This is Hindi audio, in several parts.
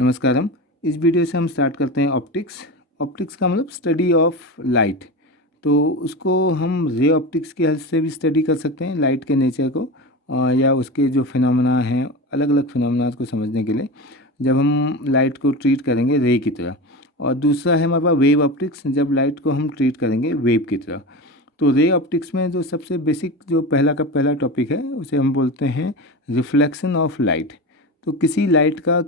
नमस्कारम। इस वीडियो से हम स्टार्ट करते हैं ऑप्टिक्स। ऑप्टिक्स का मतलब स्टडी ऑफ लाइट। तो उसको हम रे ऑप्टिक्स की हेल्प से भी स्टडी कर सकते हैं, लाइट के नेचर को या उसके जो फिनोमेना हैं, अलग अलग फिनोमेना को समझने के लिए जब हम लाइट को ट्रीट करेंगे रे की तरह। और दूसरा है हमारे पास वेव ऑप्टिक्स, जब लाइट को हम ट्रीट करेंगे वेव की तरह। तो रे ऑप्टिक्स में जो सबसे बेसिक जो पहला का पहला टॉपिक है उसे हम बोलते हैं रिफ्लेक्शन ऑफ लाइट। तो किसी लाइट का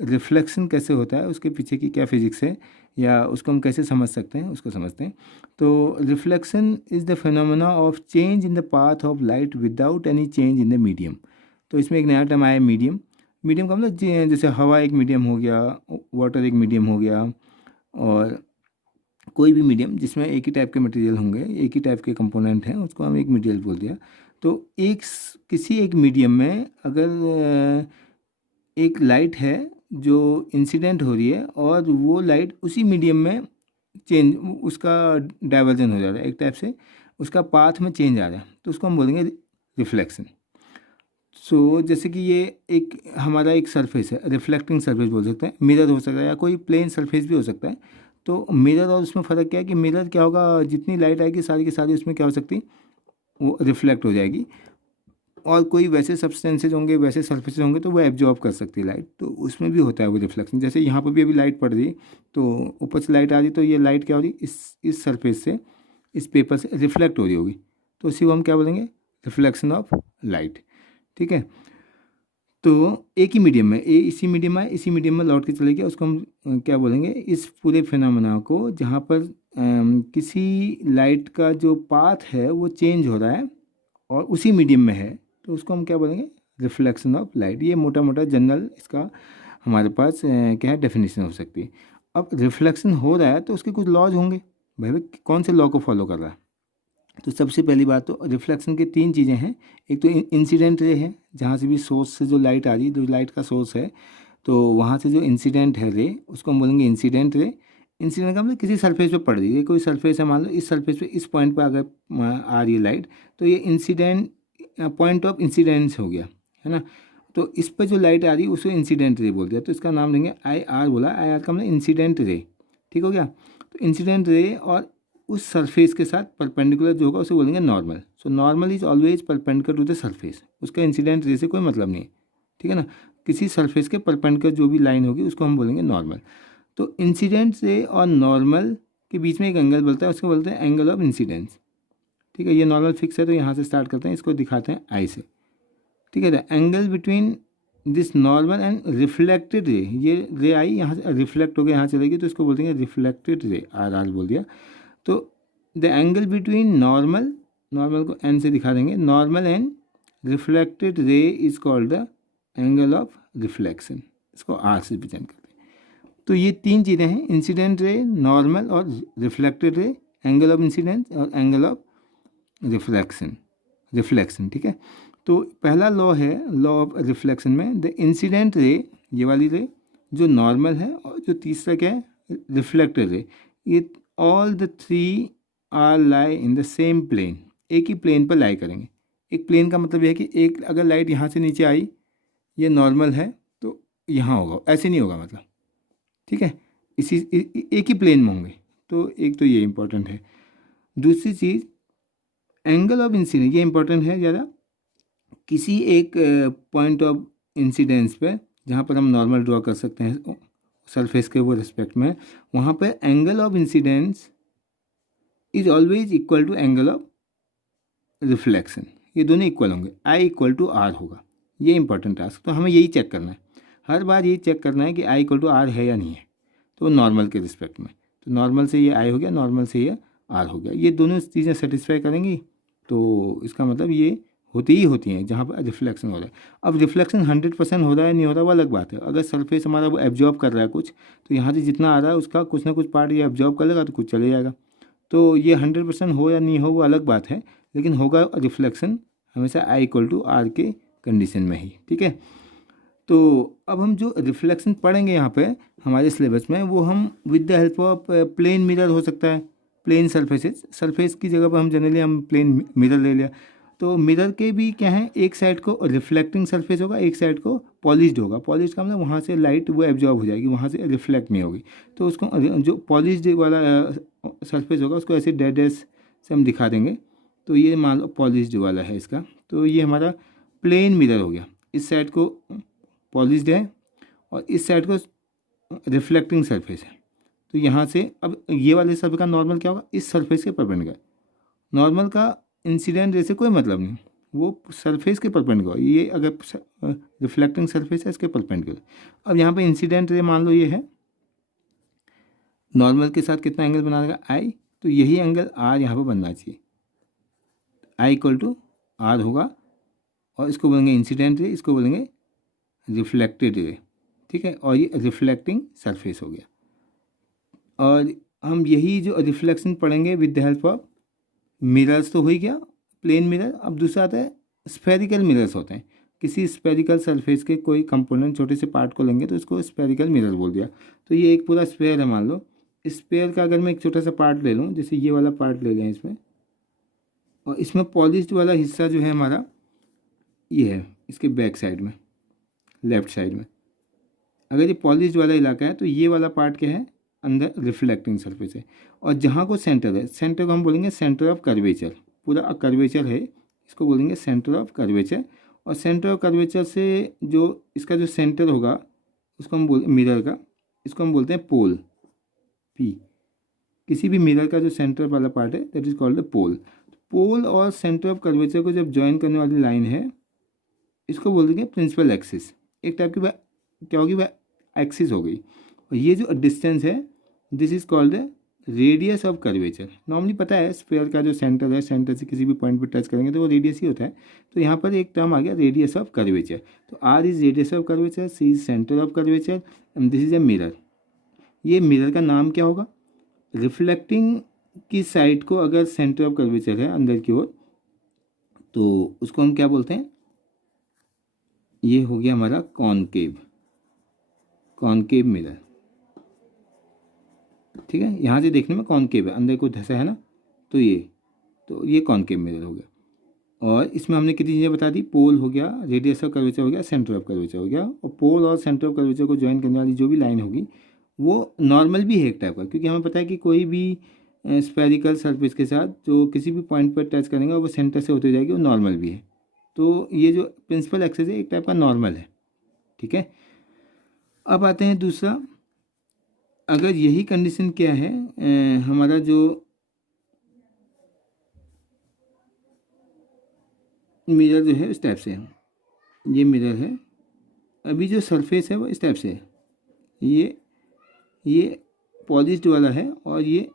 रिफ्लेक्शन कैसे होता है, उसके पीछे की क्या फिजिक्स है या उसको हम कैसे समझ सकते हैं, उसको समझते हैं। तो reflection is the phenomena of change in the path of light without any change in the medium. तो इसमें एक नया टर्म आया मीडियम। मीडियम का मतलब जैसे हवा एक मीडियम हो गया, वाटर एक मीडियम हो गया, और कोई भी मीडियम जिसमें एक ही टाइप के मटेरियल होंगे, एक ही टाइप के कंपोनेंट हैं, उसको हम एक मटेरियल बोल दिया। तो किसी एक मीडियम में अगर एक लाइट है जो इंसिडेंट हो रही है और वो लाइट उसी मीडियम में चेंज, उसका डाइवर्जन हो जा रहा है, एक टाइप से उसका पाथ में चेंज आ रहा है, तो उसको हम बोलेंगे रिफ्लेक्शन। सो जैसे कि ये एक हमारा एक सरफेस है, रिफ्लेक्टिंग सरफेस बोल सकते हैं, मिरर हो सकता है या कोई प्लेन सरफेस भी हो सकता है। तो मिरर और उसमें फ़र्क क्या है कि मिरर क्या होगा, जितनी लाइट आएगी सारी की सारी उसमें क्या हो सकती, वो रिफ्लेक्ट हो जाएगी, और कोई वैसे सब्सटेंसेज होंगे, वैसे सरफेसेज होंगे तो वो एब्जॉर्ब कर सकती है लाइट, तो उसमें भी होता है वो रिफ्लेक्शन। जैसे यहाँ पर भी अभी लाइट पड़ रही, तो ऊपर से लाइट आ रही, तो ये लाइट क्या हो रही, इस सरफेस से, इस पेपर से रिफ्लेक्ट हो रही होगी, तो उसी को हम क्या बोलेंगे, रिफ्लेक्शन ऑफ लाइट। ठीक है। तो एक ही मीडियम में, इसी मीडियम में, इसी मीडियम में लौट के चले गया, उसको हम क्या बोलेंगे, इस पूरे फिनोमेना को जहाँ पर किसी लाइट का जो पाथ है वो चेंज हो रहा है और उसी मीडियम में है, तो उसको हम क्या बोलेंगे, रिफ्लेक्शन ऑफ लाइट। ये मोटा मोटा जनरल इसका हमारे पास क्या है, डेफिनेशन हो सकती है। अब रिफ्लेक्शन हो रहा है तो उसके कुछ लॉज होंगे, भाई कौन से लॉ को फॉलो कर रहा है। तो सबसे पहली बात तो रिफ्लेक्शन की तीन चीज़ें हैं। एक तो इंसिडेंट रे है, जहाँ से भी सोर्स से जो लाइट आ रही है, जो लाइट का सोर्स है, तो वहाँ से जो इंसिडेंट है रे, उसको हम बोलेंगे इंसिडेंट रे। इंसिडेंट का मतलब किसी सरफेस पे पड़ रही है, कोई सरफेस है, मान लो इस सरफेस पे इस पॉइंट पे अगर आ रही है लाइट, तो ये इंसिडेंट पॉइंट ऑफ इंसिडेंस हो गया, है ना। तो इस पर जो लाइट आ रही है उसको इंसिडेंट रे बोल दिया, तो इसका नाम लेंगे IR, बोला IR का मतलब इंसिडेंट रे। ठीक हो गया। तो इंसिडेंट रे और उस सरफेस के साथ परपेंडिकुलर जो होगा उसे बोलेंगे normal. So normal is always perpendicular to the surface, उसका इंसिडेंट रे से कोई मतलब नहीं है। ठीक है ना। किसी सरफेस के परपेंडिकुलर जो भी लाइन होगी उसको हम बोलेंगे नॉर्मल। तो इंसिडेंट रे और नॉर्मल के बीच में एक एंगल बनता है, उसको बोलते हैं एंगल ऑफ इंसिडेंस। ठीक है। ये नॉर्मल फिक्स है, तो यहाँ से स्टार्ट करते हैं, इसको दिखाते हैं आई से। ठीक है। The angle between this normal and reflected ray, ये रे आई यहाँ से रिफ्लेक्ट हो गया, यहाँ चलेगी, तो इसको बोलते हैं रिफ्लेक्टेड रे, RR बोल दिया। तो the angle between normal, normal को एन से दिखा देंगे, normal and reflected ray is called the angle of reflection, इसको R से रिप्रेजेंट करते हैं। तो ये तीन चीज़ें हैं, इंसिडेंट रे, नॉर्मल और reflected ray, angle of incidence और एंगल ऑफ रिफ्लेक्शन। ठीक है। तो पहला लॉ है, लॉ ऑफ रिफ्लेक्शन में, द इंसिडेंट रे, ये वाली रे जो नॉर्मल है, और जो तीसरा क्या है, रिफ्लेक्टेड रे, ये all the three are lie in the same plane, एक ही प्लेन पर लाई करेंगे। एक प्लेन का मतलब यह है कि एक अगर लाइट यहाँ से नीचे आई, ये नॉर्मल है, तो यहाँ होगा, ऐसे नहीं होगा मतलब। ठीक है। एक ही प्लेन में होंगे, तो एक तो ये इंपॉर्टेंट है। दूसरी चीज़, एंगल ऑफ इंसिडेंस, ये इंपॉर्टेंट है ज़्यादा। किसी एक पॉइंट ऑफ इंसिडेंस पे जहाँ पर हम नॉर्मल ड्रॉ कर सकते हैं सरफेस के वो रिस्पेक्ट में, वहाँ पे angle of incidence is always equal to angle of reflection, ये दोनों इक्वल होंगे, I इक्वल टू R होगा। ये इंपॉर्टेंट टास्क, तो हमें यही चेक करना है, हर बार यही चेक करना है कि I इक्वल टू R है या नहीं है, तो नॉर्मल के रिस्पेक्ट में, तो नॉर्मल से ये I हो गया, नॉर्मल से ये R हो गया, ये दोनों चीज़ें सेटिस्फाई करेंगी, तो इसका मतलब ये होती ही होती हैं जहाँ पर रिफ्लेक्शन हो रहा है। अब रिफ्लेक्शन 100% हो रहा है नहीं हो रहा वो अलग बात है। अगर सरफेस हमारा वो एब्जॉर्ब कर रहा है कुछ, तो यहाँ से जितना आ रहा है उसका कुछ ना कुछ पार्ट ये एब्जॉर्ब कर लेगा, तो कुछ चले जाएगा। तो ये 100% हो या नहीं हो वो अलग बात है, लेकिन होगा रिफ्लेक्शन हमेशा I इक्वल टू R के कंडीशन में ही। ठीक है। तो अब हम जो रिफ्लेक्शन पढ़ेंगे यहाँ पे हमारे सिलेबस में, वो हम with the help of plane mirror हो सकता है, प्लेन सरफेसेस, सरफेस की जगह पर हम जनरली हम प्लेन मिरर ले लिया। तो मिरर के भी क्या है, एक साइड को रिफ्लेक्टिंग सरफेस होगा, एक साइड को पॉलिश्ड होगा। पॉलिश का मतलब वहाँ से लाइट वो एब्जॉर्ब हो जाएगी, वहाँ से रिफ्लेक्ट नहीं होगी। तो उसको जो पॉलिश्ड वाला सरफेस होगा उसको ऐसे डैश डैश से हम दिखा देंगे। तो ये मान लो पॉलिश्ड वाला है इसका। तो ये हमारा प्लेन मिरर हो गया। इस साइड को पॉलिश्ड है और इस साइड को रिफ्लेक्टिंग सरफेस है। तो यहाँ से अब ये वाले सरफेस का नॉर्मल क्या होगा, इस सरफेस के परपेंडिकुलर। नॉर्मल का इंसिडेंट रे से कोई मतलब नहीं, वो सरफेस के परपेंडिकुलर। ये अगर रिफ्लेक्टिंग सरफेस है इसके परपेंडिकुलर। अब यहाँ पे इंसिडेंट रे मान लो ये है, नॉर्मल के साथ कितना एंगल बनाएगा आई, तो यही एंगल आर यहाँ पर बनना चाहिए। आई इक्वल टू आर होगा और इसको बोलेंगे इंसिडेंट रे, इसको बोलेंगे रिफ्लेक्टेड रे, ठीक है। और ये रिफ्लेक्टिंग सरफेस हो गया। और हम यही जो रिफ्लेक्शन पढ़ेंगे with the help of mirrors, तो हो ही गया प्लेन मिरर। अब दूसरा आता है स्फेरिकल मिरर्स होते हैं। किसी स्फेरिकल सरफेस के कोई कंपोनेंट छोटे से पार्ट को लेंगे तो उसको स्फेरिकल मिरर बोल दिया। तो ये एक पूरा स्फेयर है, मान लो स्फेयर का अगर मैं एक छोटा सा पार्ट ले लूँ, जैसे ये वाला पार्ट ले लें इसमें, और इसमें पॉलिश्ड वाला हिस्सा जो है हमारा ये है इसके बैक साइड में, लेफ्ट साइड में। अगर ये पॉलिश्ड वाला इलाका है तो ये वाला पार्ट क्या है, अंदर रिफ्लेक्टिंग सरफेस है। और जहाँ को सेंटर है, सेंटर को हम बोलेंगे सेंटर ऑफ कर्वेचर। पूरा कर्वेचर है, इसको बोलेंगे सेंटर ऑफ कर्वेचर। और सेंटर ऑफ कर्वेचर से जो इसका जो सेंटर होगा उसको हम मिरर का, इसको हम बोलते हैं पोल, पी। किसी भी मिरर का जो सेंटर वाला पार्ट है दैट इज कॉल्ड द पोल। पोल और सेंटर ऑफ कर्वेचर को जब ज्वाइन करने वाली लाइन है इसको बोल देंगे प्रिंसिपल एक्सिस। एक टाइप की क्या होगी, वह एक्सिस हो गई। और ये जो डिस्टेंस है this is called the radius of curvature. Normally पता है स्फीयर का जो सेंटर है, सेंटर से किसी भी पॉइंट पर टच करेंगे तो वो रेडियस ही होता है। तो यहाँ पर एक टर्म आ गया रेडियस ऑफ कर्वेचर। तो R is radius of curvature, C is centre of curvature and this is a mirror. ये मिरर का नाम क्या होगा, रिफ्लेक्टिंग की साइड को अगर सेंटर ऑफ कर्वेचर है अंदर की ओर तो उसको हम क्या बोलते हैं, ये हो गया हमारा कॉनकेव, कॉनकेव मिरर, ठीक है। यहाँ से देखने में कॉनकेव है, अंदर को धंसा है ना, तो ये कॉनकेव मिरर हो गया। और इसमें हमने कितनी चीज़ें बता दी, पोल हो गया, रेडियस ऑफ कर्वेचर हो गया, सेंटर ऑफ कर्वेचर हो गया। और पोल और सेंटर ऑफ कर्वेचर को ज्वाइन करने वाली जो भी लाइन होगी वो नॉर्मल भी है एक टाइप का, क्योंकि हमें पता है कि कोई भी स्फेरिकल सरफेस के साथ जो किसी भी पॉइंट पर टच करेंगे वो सेंटर से होते जाएगी, वो नॉर्मल भी है। तो ये जो प्रिंसिपल एक्सिस है एक टाइप का नॉर्मल है, ठीक है। अब आते हैं दूसरा, अगर यही कंडीशन क्या है, हमारा जो मिरर जो है इस टाइप से है, ये मिरर है, अभी जो सरफेस है वो इस टाइप से है, ये पॉलिश्ड वाला है और ये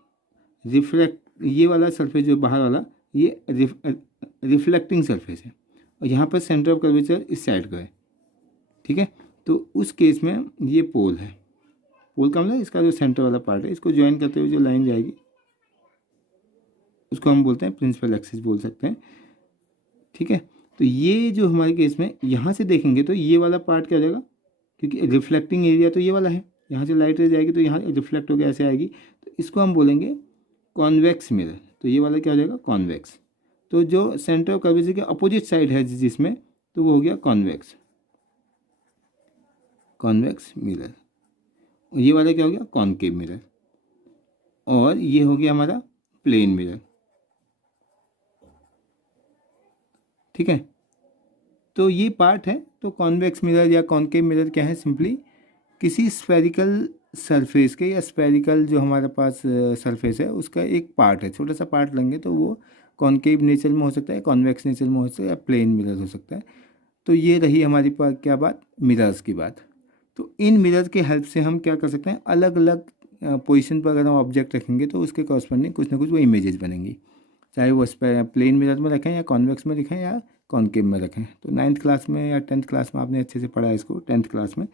ये वाला सरफेस जो बाहर वाला ये रिफ्लेक्टिंग सरफेस है। और यहाँ पर सेंटर ऑफ कर्वेचर इस साइड का है, ठीक है। तो उस केस में ये पोल है, पोल का मतलब इसका जो सेंटर वाला पार्ट है, इसको ज्वाइन करते हुए जो लाइन जाएगी उसको हम बोलते हैं प्रिंसिपल एक्सिस बोल सकते हैं, ठीक है। तो ये जो हमारे केस में यहाँ से देखेंगे तो ये वाला पार्ट क्या हो जाएगा, क्योंकि रिफ्लेक्टिंग एरिया तो ये वाला है, यहाँ से लाइट रे जाएगी तो यहाँ रिफ्लेक्ट होकर ऐसे आएगी, तो इसको हम बोलेंगे कॉन्वेक्स मिरर। तो ये वाला क्या हो जाएगा, कॉन्वेक्स। तो जो सेंटर ऑफ कर्वेचर के अपोजिट साइड है जिसमें, तो वो हो गया कॉन्वेक्स, कॉन्वेक्स मिरर। ये वाला क्या हो गया, कॉनकेव मिरर। और ये हो गया हमारा प्लेन मिरर, ठीक है। तो ये पार्ट है। तो कॉन्वेक्स मिरर या कॉनकेव मिरर क्या है, सिंपली किसी स्फेरिकल सरफेस के या स्फेरिकल जो हमारे पास सरफेस है उसका एक पार्ट है, छोटा सा पार्ट लेंगे तो वो कॉनकेव नेचर में हो सकता है, कॉन्वेक्स नेचर में हो सकता है, या प्लेन मिरर हो सकता है। तो ये रही हमारी पास क्या बात, मिरर्स की बात। तो इन मिरर के हेल्प से हम क्या कर सकते हैं, अलग अलग पोजीशन पर अगर हम ऑब्जेक्ट रखेंगे तो उसके कॉरस्पॉन्डिंग कुछ ना कुछ वो इमेजेस बनेंगी, चाहे वो प्लेन मिरर में रखें या कॉन्वेक्स में रखें या कॉनकेव में रखें। तो 9th क्लास में या 10th क्लास में आपने अच्छे से पढ़ा है इसको, 10th क्लास में।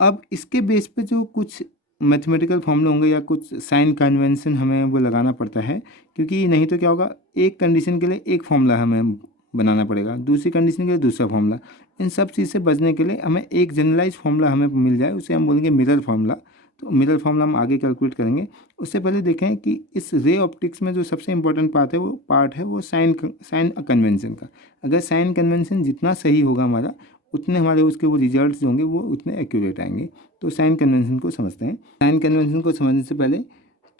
अब इसके बेस पे जो कुछ मैथमेटिकल फॉर्मूले होंगे या कुछ साइन कन्वेंशन हमें वो लगाना पड़ता है, क्योंकि नहीं तो क्या होगा, एक कंडीशन के लिए एक फॉर्मूला हमें बनाना पड़ेगा, दूसरी कंडीशन के लिए दूसरा फॉर्मूला। इन सब चीज़ से बचने के लिए हमें एक जनरलाइज फॉर्मूला हमें मिल जाए, उसे हम बोलेंगे मिरर फॉर्मूला। तो मिरर फॉर्मूला हम आगे कैलकुलेट करेंगे। उससे पहले देखें कि इस रे ऑप्टिक्स में जो सबसे इंपॉर्टेंट पार्ट है वो साइन कन्वेंशन का। अगर साइन कन्वेंशन जितना सही होगा हमारा, उतने हमारे उसके वो रिजल्ट्स होंगे वो उतने एक्यूरेट आएंगे। तो साइन कन्वेंशन को समझते हैं। साइन कन्वेंशन को समझने से पहले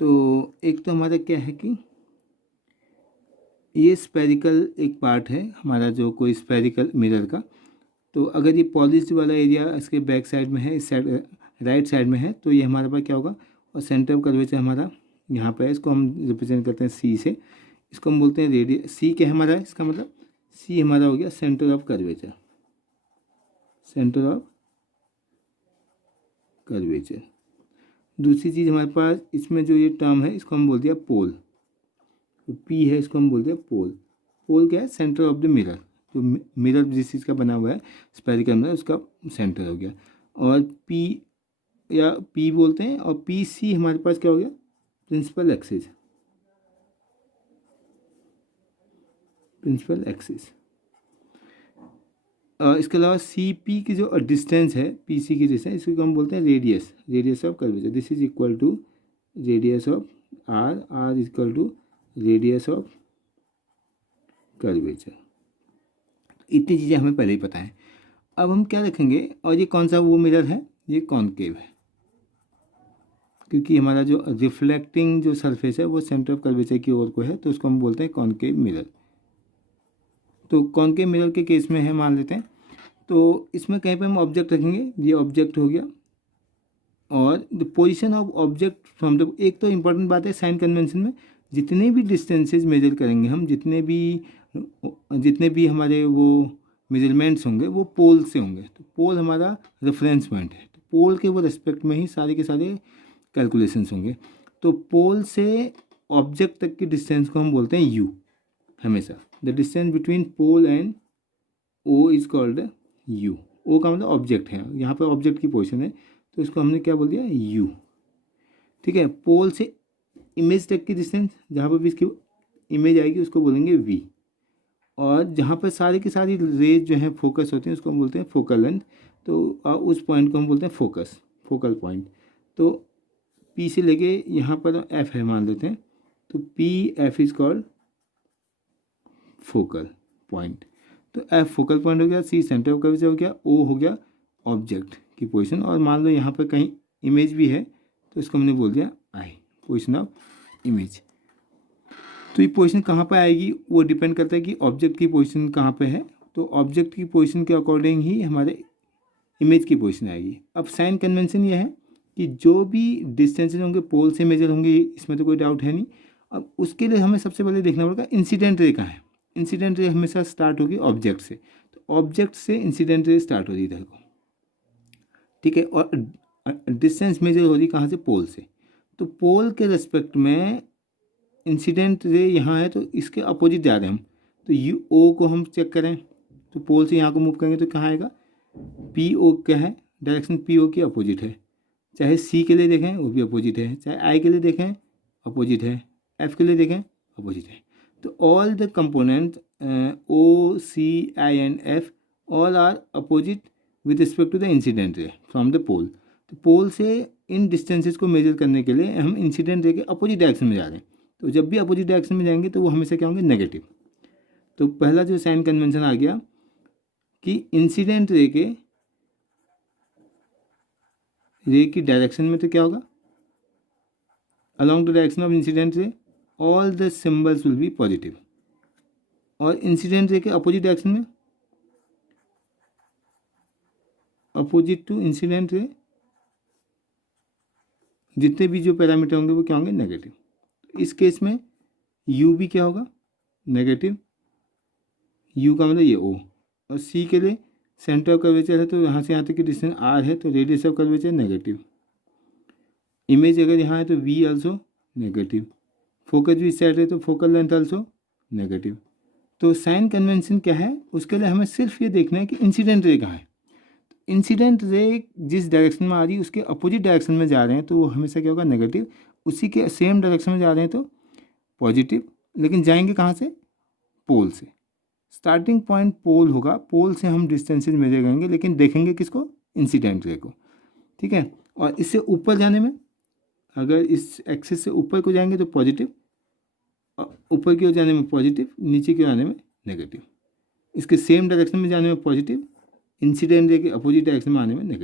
तो एक तो हमारा क्या है कि ये स्फेरिकल एक पार्ट है हमारा, जो कोई स्फेरिकल मिरर का। तो अगर ये पॉलिश्ड वाला एरिया इसके बैक साइड में है, इस साइड राइट साइड में है, तो ये हमारे पास क्या होगा, और सेंटर ऑफ कर्वेचर हमारा यहाँ पे है। इसको हम रिप्रेजेंट करते हैं सी से। इसको हम बोलते हैं रेडियस। सी क्या है हमारा, इसका मतलब सी हमारा हो गया centre of curvature, centre of curvature. दूसरी चीज़ हमारे पास इसमें जो ये टर्म है इसको हम बोल दिया पोल। तो पी है, इसको हम बोल दिया पोल। पोल क्या है, सेंटर ऑफ द मिरर। तो मिरर जिस चीज़ का बना हुआ है स्फेरिकल मिरर, उसका सेंटर हो गया। और पी या पी बोलते हैं। और पी सी हमारे पास क्या हो गया, प्रिंसिपल एक्सिस, प्रिंसिपल एक्सिस। इसके अलावा सी पी की जो डिस्टेंस है, पी सी की डिस्टेंस, इसको हम बोलते हैं radius, radius of curvature. This is equal to radius of R, R is equal to radius of curvature. इतनी चीज़ें हमें पहले ही पता है। अब हम क्या रखेंगे, और ये कौन सा वो मिरर है, ये कॉनकेव है, क्योंकि हमारा जो रिफ्लेक्टिंग जो सरफेस है वो सेंटर ऑफ कर्वेचर की ओर को है, तो उसको हम बोलते हैं कॉनकेव मिरर। तो कॉनकेव मिरर के केस में है, मान लेते हैं, तो इसमें कहीं पे हम ऑब्जेक्ट रखेंगे, ये ऑब्जेक्ट हो गया। और the position of object from the, एक तो इम्पॉर्टेंट बात है साइन कन्वेंशन में, जितने भी डिस्टेंसेज मेजर करेंगे हम, जितने भी हमारे वो मेजरमेंट्स होंगे वो पोल से होंगे। तो पोल हमारा रेफरेंस पॉइंट है, तो पोल के वो रेस्पेक्ट में ही सारे के सारे कैलकुलेशंस होंगे। तो पोल से ऑब्जेक्ट तक की डिस्टेंस को हम बोलते हैं यू हमेशा। The distance between pole and O is called u. O का मतलब ऑब्जेक्ट है, यहाँ पर ऑब्जेक्ट की पोजीशन है, तो इसको हमने क्या बोल दिया, यू। ठीक है। पोल से इमेज तक की डिस्टेंस, जहाँ पर भी इसकी इमेज आएगी उसको बोलेंगे वी। और जहाँ पर सारी की सारी रेज जो है फोकस होती हैं उसको हम बोलते हैं फोकल लेंथ। तो उस पॉइंट को हम बोलते हैं फोकस, फोकल पॉइंट। तो पी से लेके यहाँ पर एफ है मान लेते हैं, तो P F is called focal point. तो एफ फोकल पॉइंट हो गया, सी सेंटर ऑफ कर्वेचर हो गया, ओ हो गया ऑब्जेक्ट की पोजीशन। और मान लो यहाँ पर कहीं इमेज भी है, तो इसको हमने बोल दिया आई, पोजीशन ऑफ इमेज। तो ये पोजीशन कहाँ पर आएगी वो डिपेंड करता है कि ऑब्जेक्ट की पोजीशन कहाँ पे है। तो ऑब्जेक्ट की पोजीशन के अकॉर्डिंग ही हमारे इमेज की पोजीशन आएगी। अब साइन कन्वेंशन ये है कि जो भी डिस्टेंसेज होंगे पोल से मेजर होंगे, इसमें तो कोई डाउट है नहीं। अब उसके लिए हमें सबसे पहले देखना पड़ेगा इंसिडेंट रे कहाँ है। इंसिडेंट रे हमेशा स्टार्ट होगी ऑब्जेक्ट से, तो ऑब्जेक्ट से इंसिडेंट रे स्टार्ट हो रही इधर को, ठीक है। और डिस्टेंस मेजर हो रही कहाँ से, पोल से। तो पोल के रेस्पेक्ट में इंसिडेंट रे यहाँ है, तो इसके अपोजिट जा रहे हैं हम। तो यू ओ को हम चेक करें, तो पोल से यहाँ को मूव करेंगे तो कहाँ आएगा, पी ओ क्या है, डायरेक्शन पी ओ की अपोजिट है। चाहे सी के लिए देखें वो भी अपोजिट है, चाहे आई के लिए देखें अपोजिट है, एफ के लिए देखें अपोजिट है। तो all the component O C I and F all are opposite with respect to the incident ray from the pole. तो पोल से इन डिस्टेंसेज को मेजर करने के लिए हम इंसिडेंट रे के अपोजिट डायरेक्शन में जा रहे हैं। तो जब भी अपोजिट डायरेक्शन में जाएंगे तो वो हमेशा क्या होंगे, नेगेटिव। तो पहला जो साइन कन्वेंशन आ गया कि इंसिडेंट रे की डायरेक्शन में तो क्या होगा, along the direction of incident ray all the symbols will be positive. और इंसिडेंट रे के अपोजिट डायरेक्शन में, अपोजिट टू इंसिडेंट रे, जितने भी जो पैरामीटर होंगे वो क्या होंगे, नेगेटिव। इस केस में u भी क्या होगा, नेगेटिव। u का मतलब ये o। और c के लिए सेंटर ऑफ कर्वेचर है, तो यहाँ से यहाँ तक की डिस्टेंस r है, तो radius of curvature negative. Image अगर यहाँ है तो v आल्सो नेगेटिव। फोकस भी इस साइड है तो फोकल लेंथ आल्सो नेगेटिव। तो साइन कन्वेंशन क्या है, उसके लिए हमें सिर्फ ये देखना है कि इंसिडेंट रे कहाँ है। इंसिडेंट रे जिस डायरेक्शन में आ रही है उसके अपोजिट डायरेक्शन में जा रहे हैं तो वो हमेशा क्या होगा, नेगेटिव। उसी के सेम डायरेक्शन में जा रहे हैं तो पॉजिटिव। लेकिन जाएंगे कहाँ से, पोल से। स्टार्टिंग पॉइंट पोल होगा, पोल से हम डिस्टेंसेज मेजर करेंगे, लेकिन देखेंगे किसको, इंसिडेंट रे को, ठीक है। और इससे ऊपर जाने में, अगर इस एक्सिस से ऊपर को जाएंगे तो पॉजिटिव, ऊपर की ओर जाने में पॉजिटिव, नीचे की ओर आने में नेगेटिव। इसके सेम डायरेक्शन में जाने में पॉजिटिव, इंसिडेंट रे के अपोजिट डायरेक्शन में आने में नेगेटिव।